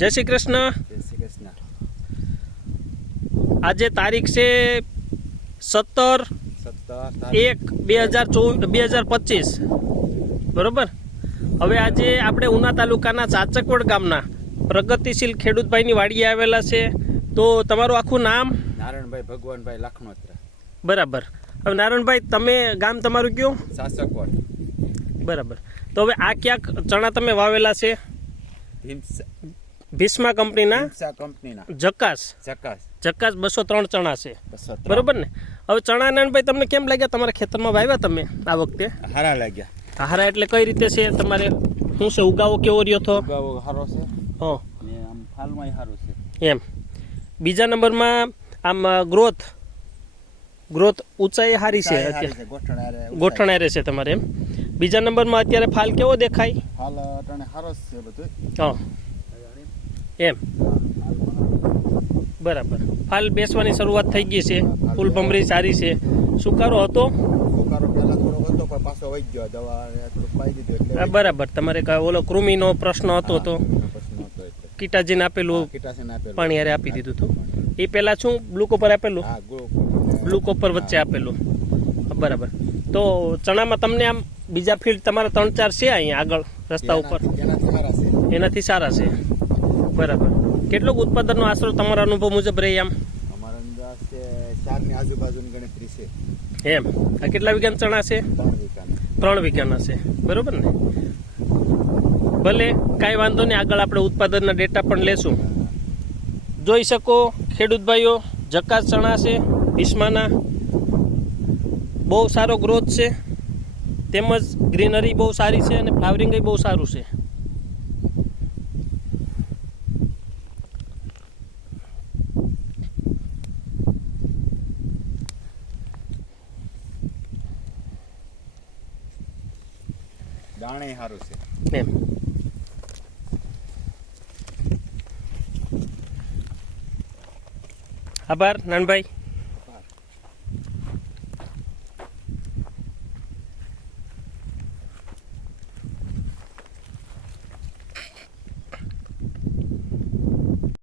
જય શ્રી કૃષ્ણ. જય શ્રી કૃષ્ણ. આજે તારીખ છે 17/1/2025 બરોબર. હવે આજે આપણે ઉના તાલુકાના ચાચકવડ ગામના પ્રગતિશીલ ખેડૂતભાઈની વાડીએ આવેલા છે. તો તમારું આખું નામ? નારાયણભાઈ ભગવાનભાઈ લાખનોત્રા. બરાબર. હવે નારાયણભાઈ, તમે ગામ તમારું કયું? ચાચકવડ. બરાબર. તો હવે આ ક્યાંક ચણા તમે વાવેલા છે? ભીષ્મા કંપનીના જકાસ 203 ચણા છે, બરોબર ને? હવે ચણા નાનભાઈ તમને કેમ લાગ્યા? તમારા ખેતરમાં વાવ્યા તમે આ વખતે? હારા લાગ્યા. હારા એટલે કઈ રીતે છે તમારે? શું છે, ઉગાવો કેવો રહ્યો હતો? ઉગાવો સારો છે. હા, આમ ફાલમાં સારું છે એમ. બીજા નંબરમાં આમ ગ્રોથ ઊંચાઈ સારી છે, ગોઠણારે છે તમારે એમ. બીજા નંબરમાં અત્યારે ફાલ કેવો દેખાય? ફાલ અટાણે સારો છે બધું. હા, એમ. બરાબર. ફાલ બેસવાની શરૂઆત થઈ ગઈ છે, ફૂલ ભમરી સારી છે. સુકારો હતો? સુકારો પહેલા થોડો હતો પણ પાછો વહી ગયો. દવા થોડુંક પાઈ દીધું એટલે. બરાબર. તમારે ઓલો કૃમિનો પ્રશ્ન હતો તો કીટાજીને આપેલું પાણી હારે આપી દીધું હતું. એ પહેલા શું બ્લુ કોપર આપેલું? બ્લુ કોપર વચ્ચે આપેલું. બરાબર. તો ચણામાં તમને આમ બીજા ફીલ્ડ તમારા 3-4 છે અહીંયા આગળ રસ્તા ઉપર, એનાથી સારા છે. બરાબર. કેટલું ઉત્પાદનનો આશરો તમારા અનુભવ મુજબ રહે? આમ અમારા અંદાજ છે 4 ની આજુબાજુની ગણતરી છે. એમ. આ કેટલા વીઘાના ચણા છે? 3 વીઘાના છે, બરોબર ને? ભલે, કાંઈ વાંધો નહીં. આગળ આપણે ઉત્પાદનના ડેટા પણ લેશું. જોઈ શકો ખેડૂત ભાઈઓ, જકાસ ચણા છે ભીષ્માના. બહુ સારો ગ્રોથ છે, તેમજ ગ્રીનરી બહુ સારી છે અને ફ્લાવરિંગ બહુ સારું છે. દાણે સારું છે એમ. આભાર નાનભાઈ.